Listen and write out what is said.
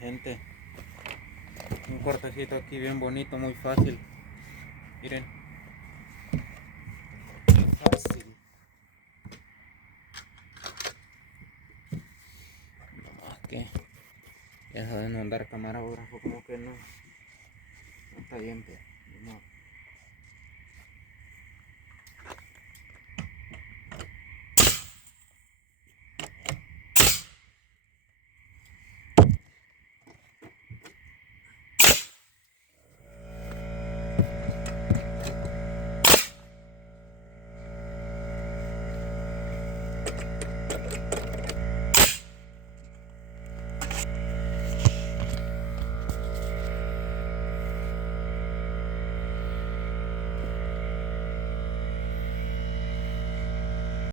Gente, un cortecito aquí bien bonito, muy fácil. Miren, fácil. Nomás que deja de no andar camarógrafo, como que no está bien, pero no.